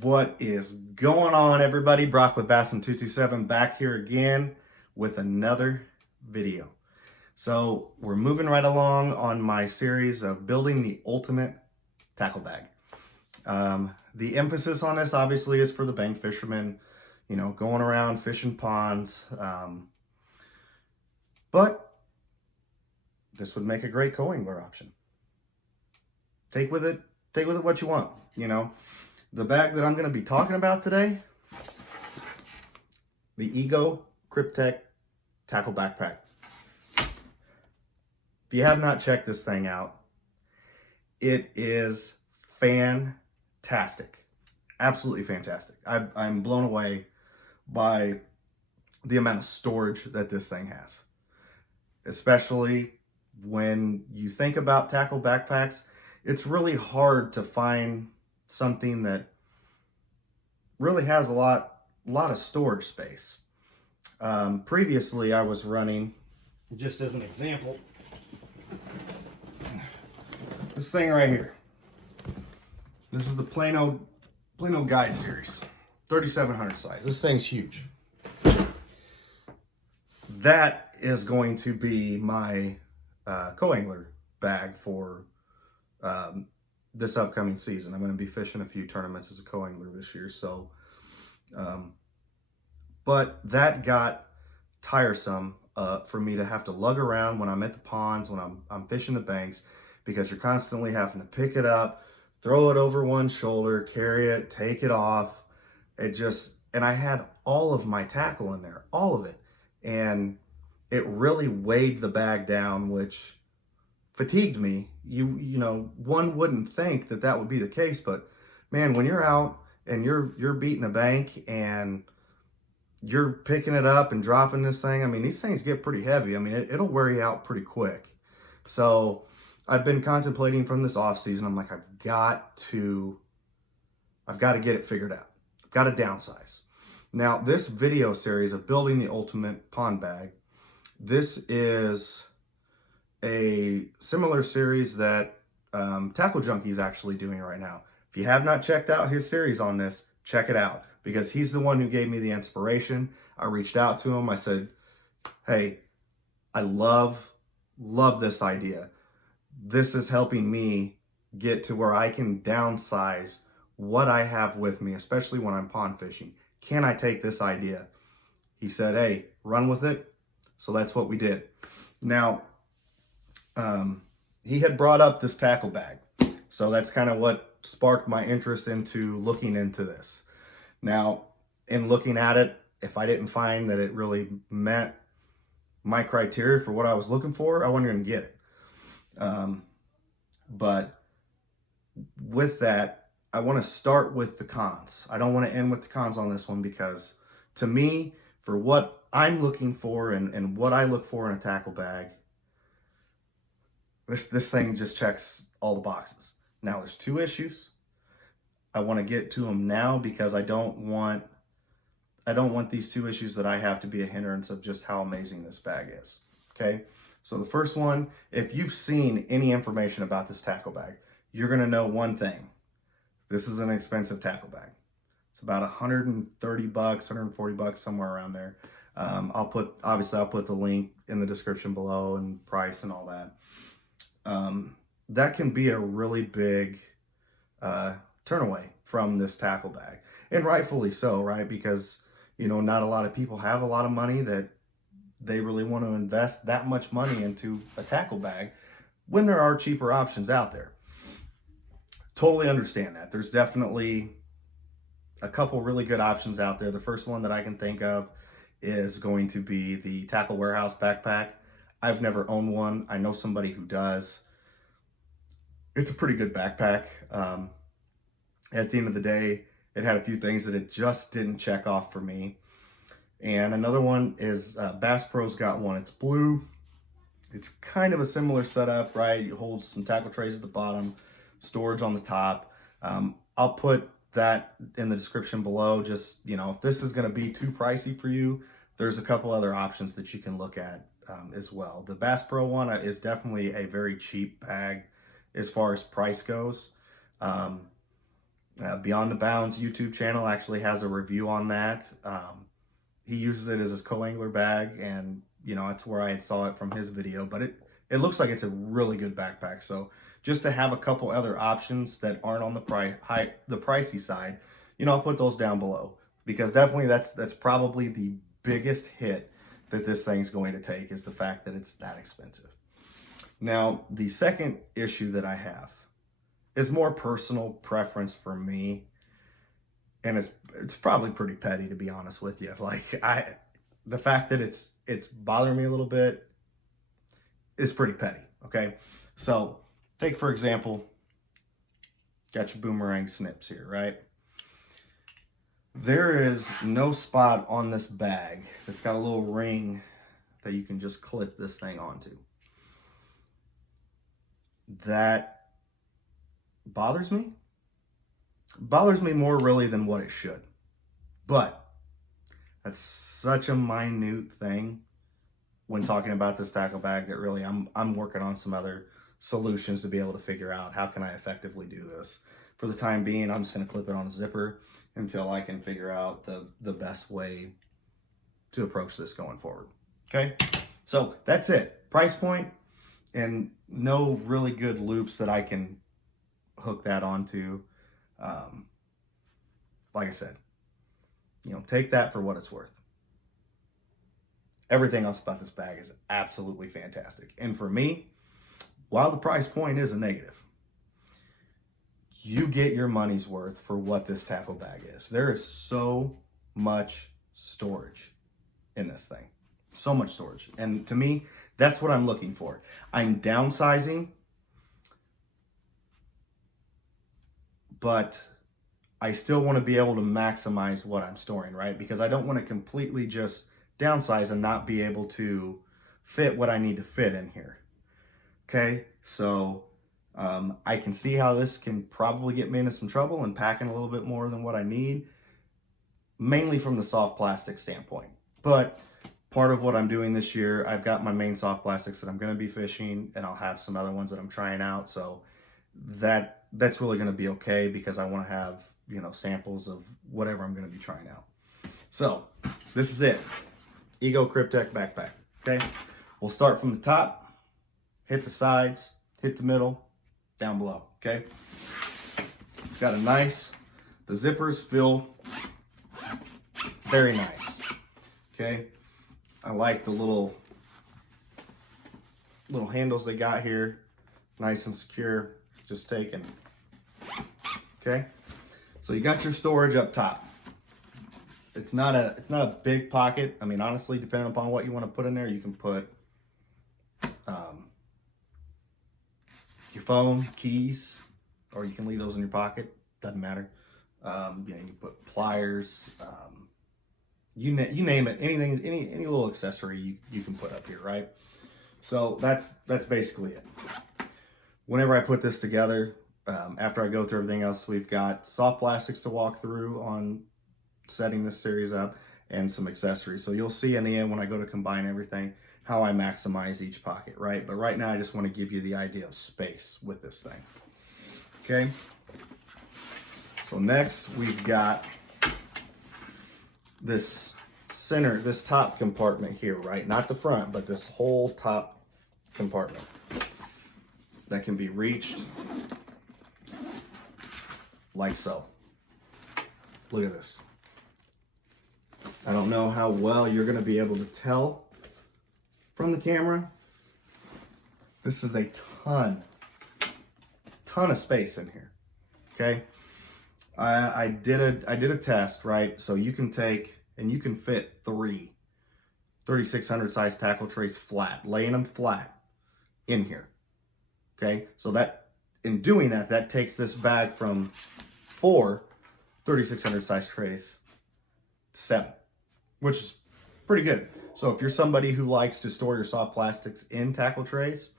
What is going on, everybody? Brock with Bassin227 back here again with another video. So we're moving right along on my series of building the ultimate tackle bag. The emphasis on this obviously is for the bank fishermen, you know, going around fishing ponds. But this would make a great co-angler option. Take with it what you want, you know. The bag that I'm going to be talking about today, the Ego Kryptec Tackle Backpack. If you have not checked this thing out, it is fantastic. Absolutely fantastic. I'm blown away by the amount of storage that this thing has. Especially when you think about tackle backpacks, it's really hard to find something that really has a lot of storage space. Previously, I was running, just as an example, this thing right here. This is the Plano Guide Series, 3700 size. This thing's huge. That is going to be my co-angler bag for this upcoming season. I'm going to be fishing a few tournaments as a co-angler this year. So, but that got tiresome for me to have to lug around when I'm at the ponds, when I'm fishing the banks, because you're constantly having to pick it up, throw it over one shoulder, carry it, take it off. And I had all of my tackle in there, all of it. And it really weighed the bag down, which fatigued me. You know, one wouldn't think that would be the case, but man, when you're out and you're beating a bank and you're picking it up and dropping this thing, I mean, these things get pretty heavy. I mean, it'll wear you out pretty quick. So I've been contemplating from this off season. I'm like, I've got to get it figured out. I've got to downsize. Now, this video series of building the ultimate pond bag, this is a similar series that Tackle Junkie is actually doing right now. If you have not checked out his series on this, check it out, because he's the one who gave me the inspiration. I reached out to him. I said, hey, I love this idea. This is helping me get to where I can downsize what I have with me, especially when I'm pond fishing. Can I take this idea? He said, hey, run with it. So that's what we did. Now, he had brought up this tackle bag. So that's kind of what sparked my interest into looking into this. Now, in looking at it, if I didn't find that it really met my criteria for what I was looking for, I wasn't going to get it. But with that, I want to start with the cons. I don't want to end with the cons on this one, because to me, for what I'm looking for and what I look for in a tackle bag, this thing just checks all the boxes. Now, there's two issues. I want to get to them now, because I don't want these two issues that I have to be a hindrance of just how amazing this bag is. Okay, so the first one, if you've seen any information about this tackle bag, you're going to know one thing. This is an expensive tackle bag. It's about 130 bucks, 140 bucks, somewhere around there. I'll put the link in the description below, and price and all that. That can be a really big turn away from this tackle bag, and rightfully so, right? Because, you know, not a lot of people have a lot of money that they really want to invest that much money into a tackle bag when there are cheaper options out there. Totally understand that. There's definitely a couple really good options out there. The first one that I can think of is going to be the Tackle Warehouse backpack. I've never owned one. I know somebody who does. It's a pretty good backpack. At the end of the day, it had a few things that it just didn't check off for me. And another one is Bass Pro's got one. It's blue. It's kind of a similar setup, right? You hold some tackle trays at the bottom, storage on the top. I'll put that in the description below. Just, you know, if this is going to be too pricey for you, there's a couple other options that you can look at as well. The Bass Pro one is definitely a very cheap bag as far as price goes. Beyond the Bounds YouTube channel actually has a review on that. He uses it as his co-angler bag, and you know, that's where I saw it from his video, but it looks like it's a really good backpack. So just to have a couple other options that aren't on the pricey side, you know, I'll put those down below, because definitely that's probably the biggest hit that this thing's going to take, is the fact that it's that expensive. Now, the second issue that I have is more personal preference for me, and it's probably pretty petty, to be honest with you. Like, the fact that it's bothering me a little bit is pretty petty, okay? So, take for example, got your boomerang snips here, right? There is no spot on this bag that's got a little ring that you can just clip this thing onto. That bothers me. Bothers me more really than what it should. But that's such a minute thing when talking about this tackle bag that really I'm working on some other solutions to be able to figure out how can I effectively do this. For the time being, I'm just going to clip it on a zipper until I can figure out the best way to approach this going forward. Okay, so that's it. Price point, and no really good loops that I can hook that onto. Like I said, you know, take that for what it's worth. Everything else about this bag is absolutely fantastic. And for me, while the price point is a negative, you get your money's worth for what this tackle bag is. There is so much storage in this thing. So much storage. And to me, that's what I'm looking for. I'm downsizing, but I still want to be able to maximize what I'm storing, right? Because I don't want to completely just downsize and not be able to fit what I need to fit in here. Okay, so I can see how this can probably get me into some trouble and packing a little bit more than what I need, mainly from the soft plastic standpoint. But part of what I'm doing this year, I've got my main soft plastics that I'm going to be fishing, and I'll have some other ones that I'm trying out. So that's really going to be okay, because I want to have, you know, samples of whatever I'm going to be trying out. So this is it. Ego Kryptec backpack. Okay, we'll start from the top, hit the sides, hit the middle, down below. Okay, it's got a nice, the zippers feel very nice. Okay, I like the little handles they got here, nice and secure, just taken. Okay, so you got your storage up top. It's not a big pocket. I mean, honestly, depending upon what you want to put in there, you can put your phone, keys, or you can leave those in your pocket. Doesn't matter. You know, you can put pliers, you name it. Anything, any little accessory you can put up here, right? So that's basically it. Whenever I put this together, after I go through everything else, we've got soft plastics to walk through on setting this series up, and some accessories. So you'll see in the end when I go to combine everything how I maximize each pocket, right? But right now I just want to give you the idea of space with this thing. Okay, so next we've got this top compartment here, right? Not the front, but this whole top compartment that can be reached like so. Look at this. I don't know how well you're going to be able to tell from the camera. This is a ton of space in here. Okay, I did a test, right? So you can take and you can fit 3,600 size tackle trays flat, laying them flat in here. Okay, so that in doing that takes this bag from 4 3,600 size trays to 7, which is pretty good. So if you're somebody who likes to store your soft plastics in tackle trays,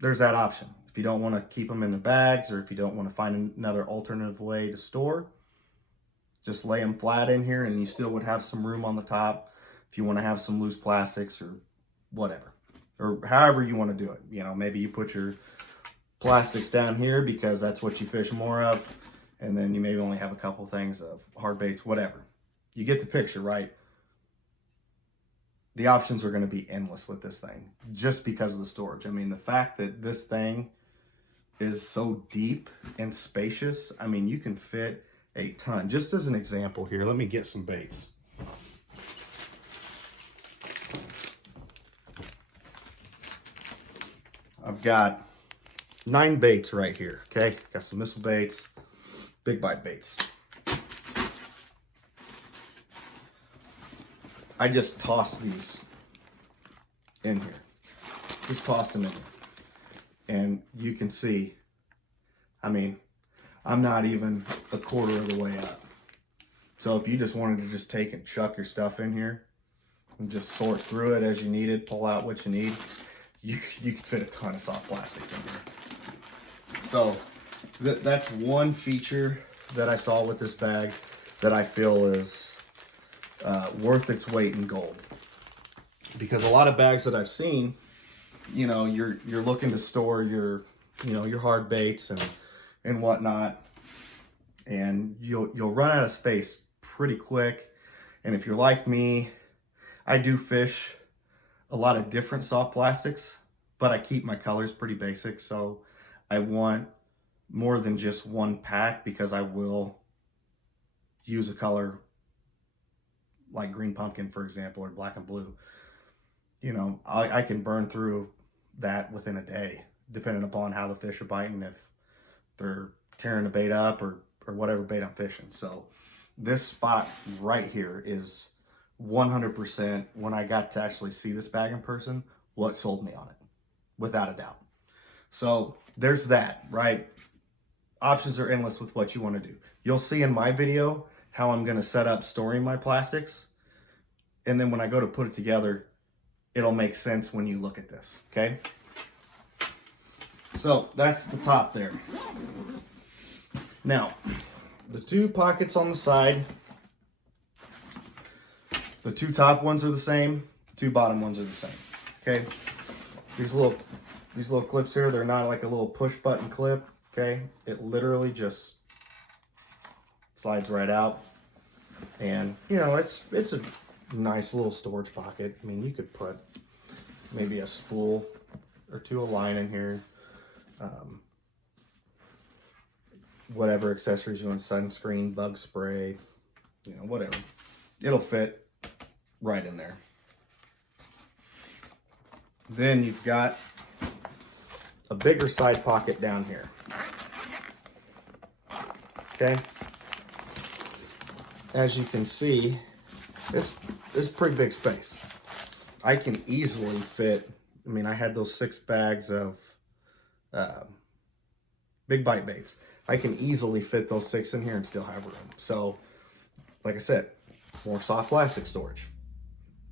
there's that option. If you don't want to keep them in the bags, or if you don't want to find another alternative way to store, just lay them flat in here, and you still would have some room on the top if you want to have some loose plastics or whatever, or however you want to do it. You know, maybe you put your plastics down here because that's what you fish more of. And then you maybe only have a couple things of hard baits, whatever. You get the picture, right? The options are going to be endless with this thing just because of the storage. I mean, the fact that this thing is so deep and spacious, I mean, you can fit a ton. Just as an example here, let me get some baits. I've got 9 baits right here, okay? Got some missile baits, big bite baits. I just tossed these in here. Just tossed them in here. And you can see, I mean, I'm not even a quarter of the way up. So if you just wanted to just take and chuck your stuff in here and just sort through it as you need it, pull out what you need, you could fit a ton of soft plastics in here. So that's one feature that I saw with this bag that I feel is worth its weight in gold. Because a lot of bags that I've seen, you know, you're looking to store your, you know, your hard baits and whatnot, and you'll run out of space pretty quick. And if you're like me, I do fish a lot of different soft plastics, but I keep my colors pretty basic. So I want more than just one pack, because I will use a color like green pumpkin, for example, or black and blue. You know, I can burn through that within a day, depending upon how the fish are biting, if they're tearing the bait up or whatever bait I'm fishing. So this spot right here is 100%, when I got to actually see this bag in person, what sold me on it, without a doubt. So there's that, right? Options are endless with what you want to do. You'll see in my video how I'm going to set up storing my plastics. And then when I go to put it together, it'll make sense when you look at this, okay? So that's the top there. Now, the 2 pockets on the side, the 2 top ones are the same, 2 bottom ones are the same, okay? These little clips here, they're not like a little push button clip, okay? It literally just slides right out. And, you know, it's a nice little storage pocket. I mean, you could put maybe a spool or 2 of line in here. Whatever accessories you want, sunscreen, bug spray, you know, whatever. It'll fit right in there. Then you've got a bigger side pocket down here. Okay. As you can see, it's pretty big space. I can easily fit, I mean, I had those 6 bags of big bite baits. I can easily fit those 6 in here and still have room. So, like I said, more soft plastic storage.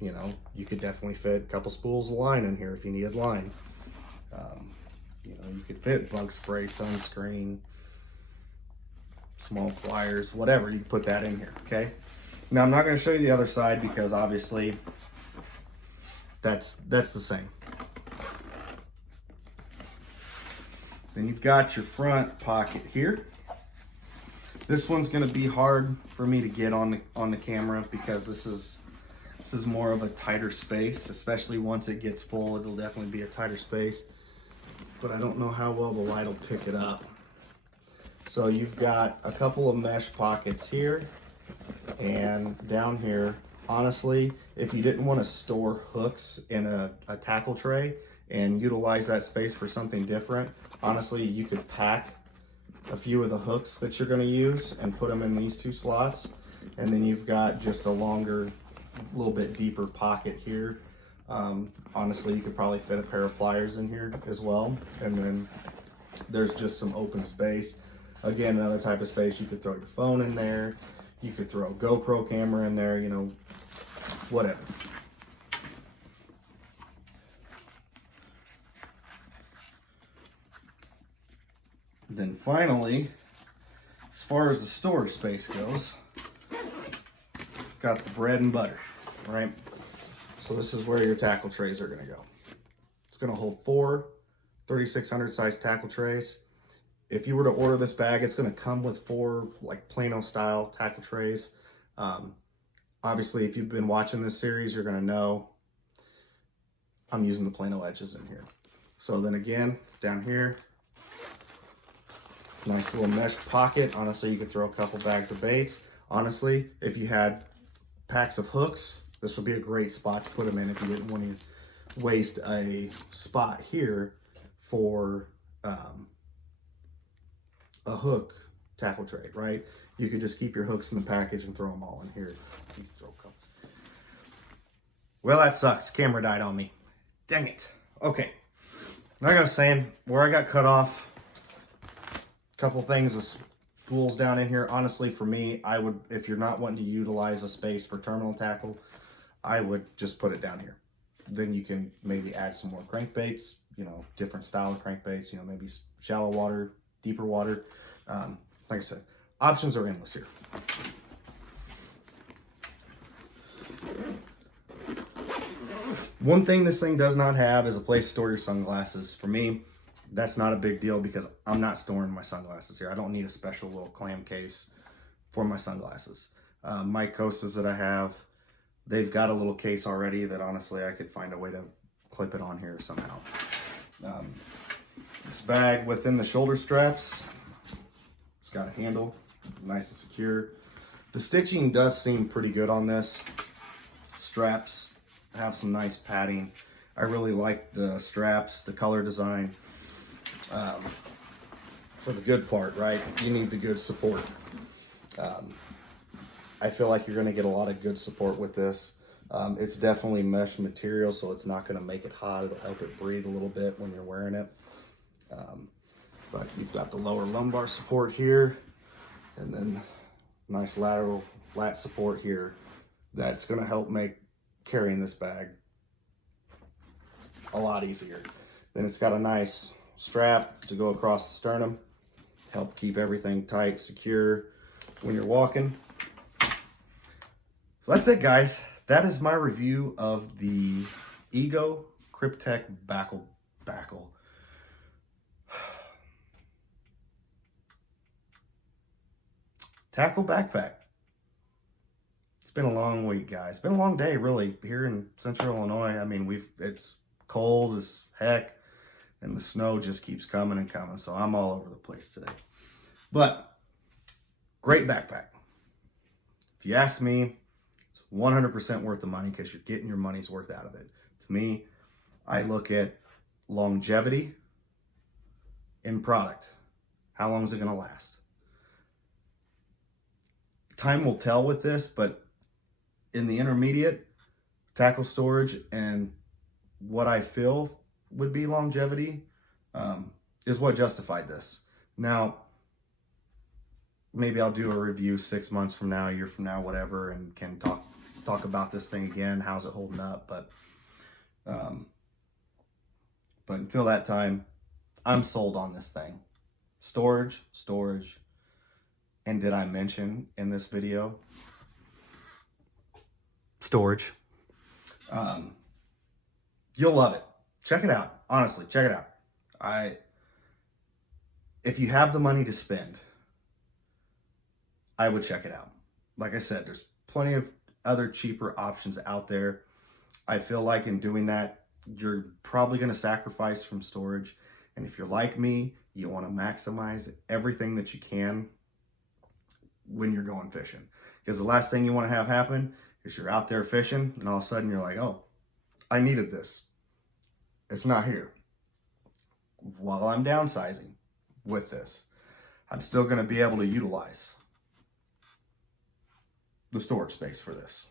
You know, you could definitely fit a couple spools of line in here if you needed line. You know, you could fit bug spray, sunscreen, small pliers, whatever. You can put that in here, okay? Now, I'm not going to show you the other side because obviously that's the same. Then you've got your front pocket here. This one's going to be hard for me to get on the camera because this is more of a tighter space, especially once it gets full. It'll definitely be a tighter space, but I don't know how well the light will pick it up. So you've got a couple of mesh pockets here and down here. Honestly, if you didn't want to store hooks in a tackle tray and utilize that space for something different, honestly, you could pack a few of the hooks that you're going to use and put them in these 2 slots. And then you've got just a longer, a little bit deeper pocket here. Honestly, you could probably fit a pair of pliers in here as well. And then there's just some open space. Again, another type of space. You could throw your phone in there. You could throw a GoPro camera in there, you know, whatever. Then finally, as far as the storage space goes, got the bread and butter, right? So this is where your tackle trays are gonna go. It's gonna hold 4 3600 size tackle trays. if you were to order this bag, it's going to come with 4 like Plano style tackle trays. Obviously, if you've been watching this series, you're going to know I'm using the Plano edges in here. So then again, down here, nice little mesh pocket. Honestly, you could throw a couple bags of baits. Honestly, if you had packs of hooks, this would be a great spot to put them in if you didn't want to waste a spot here for a hook tackle tray, right? You could just keep your hooks in the package and throw them all in here. You can throw a couple. Well, that sucks. Camera died on me. Dang it. Okay. Like I was saying, where I got cut off, a couple things, the spools down in here. Honestly, for me, I would, if you're not wanting to utilize a space for terminal tackle, I would just put it down here. Then you can maybe add some more crankbaits, you know, different style of crankbaits, you know, maybe shallow water, deeper water. Like I said, options are endless here. One thing this thing does not have is a place to store your sunglasses. For me, that's not a big deal because I'm not storing my sunglasses here. I don't need a special little clam case for my sunglasses. My Costas that I have, they've got a little case already that honestly I could find a way to clip it on here somehow. This bag within the shoulder straps, it's got a handle, nice and secure. The stitching does seem pretty good on this. Straps have some nice padding. I really like the straps, the color design. For the good part, right? You need the good support. I feel like you're gonna get a lot of good support with this. It's definitely mesh material, so it's not gonna make it hot. It'll help it breathe a little bit when you're wearing it. But you've got the lower lumbar support here, and then nice lateral lat support here. That's gonna help make carrying this bag a lot easier. Then it's got a nice strap to go across the sternum, help keep everything tight, secure when you're walking. So that's it, guys. That is my review of the Ego Kryptec Backle Tackle Backpack. It's been a long week, guys. It's been a long day, really, here in Central Illinois. I mean, it's cold as heck, and the snow just keeps coming and coming, so I'm all over the place today. But great backpack. If you ask me, it's 100% worth the money because you're getting your money's worth out of it. To me, I look at longevity in product. How long is it going to last? Time will tell with this, but in the intermediate, tackle storage and what I feel would be longevity is what justified this. Now, maybe I'll do a review 6 months from now, a year from now, whatever, and can talk about this thing again. How's it holding up? But until that time, I'm sold on this thing. Storage. And did I mention in this video? Storage. You'll love it. Check it out. Honestly, check it out. If you have the money to spend, I would check it out. Like I said, there's plenty of other cheaper options out there. I feel like in doing that, you're probably going to sacrifice from storage. And if you're like me, you want to maximize everything that you can when you're going fishing. Because the last thing you want to have happen is you're out there fishing and all of a sudden you're like, oh, I needed this. It's not here. While I'm downsizing with this, I'm still going to be able to utilize the storage space for this.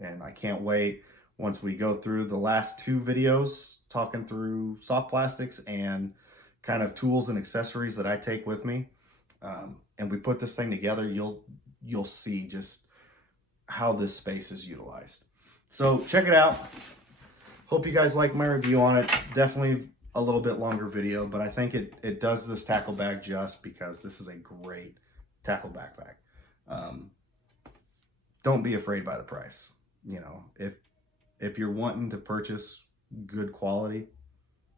And I can't wait once we go through the last 2 videos talking through soft plastics and kind of tools and accessories that I take with me. And we put this thing together, you'll see just how this space is utilized. So check it out. Hope you guys like my review on it. Definitely a little bit longer video, but I think it does this tackle bag just because this is a great tackle backpack. Don't be afraid by the price. You know, if you're wanting to purchase good quality,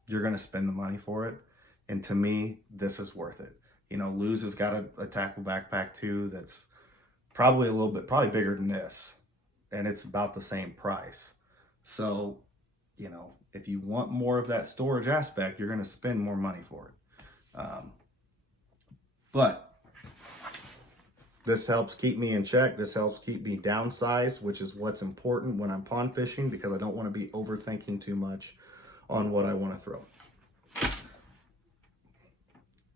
you're going to spend the money for it. And to me, this is worth it. You know, Luz has got a tackle backpack too that's probably probably bigger than this, and it's about the same price. So, you know, if you want more of that storage aspect, you're going to spend more money for it. But this helps keep me in check. This helps keep me downsized, which is what's important when I'm pond fishing, because I don't want to be overthinking too much on what I want to throw.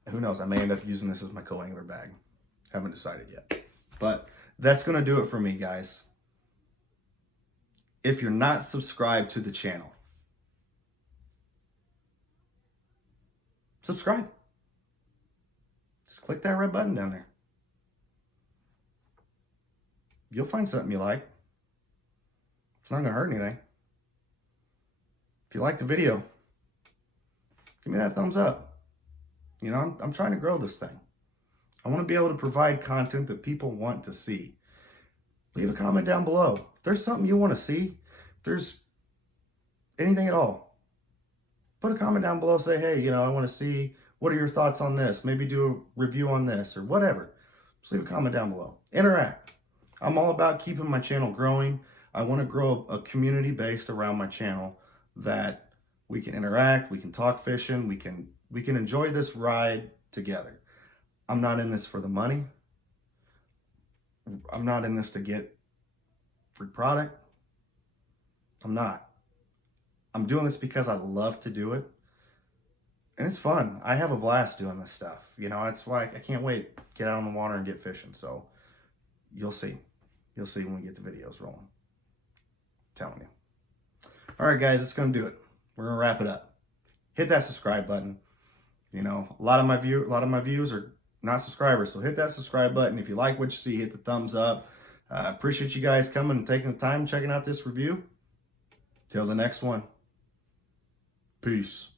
Who knows? I may end up using this as my co-angler bag. Haven't decided yet. But that's going to do it for me, guys. If you're not subscribed to the channel, subscribe. Just click that red button down there. You'll find something you like. It's not going to hurt anything. If you like the video, give me that thumbs up. You know, I'm trying to grow this thing. I want to be able to provide content that people want to see. Leave a comment down below. If there's something you want to see, if there's anything at all, put a comment down below. Say, hey, you know, I want to see, what are your thoughts on this? Maybe do a review on this or whatever. Just leave a comment down below. Interact. I'm all about keeping my channel growing. I want to grow a community based around my channel that we can interact, we can talk fishing, we can enjoy this ride together. I'm not in this for the money. I'm not in this to get free product. I'm not. I'm doing this because I love to do it. And it's fun. I have a blast doing this stuff. You know, that's why I can't wait to get out on the water and get fishing. So you'll see. You'll see when we get the videos rolling. I'm telling you. All right, guys, it's going to do it. We're going to wrap it up. Hit that subscribe button. You know, a lot of my views are not subscribers, so hit that subscribe button. If you like what you see, hit the thumbs up. Appreciate you guys coming and taking the time checking out this review. Till the next one. Peace.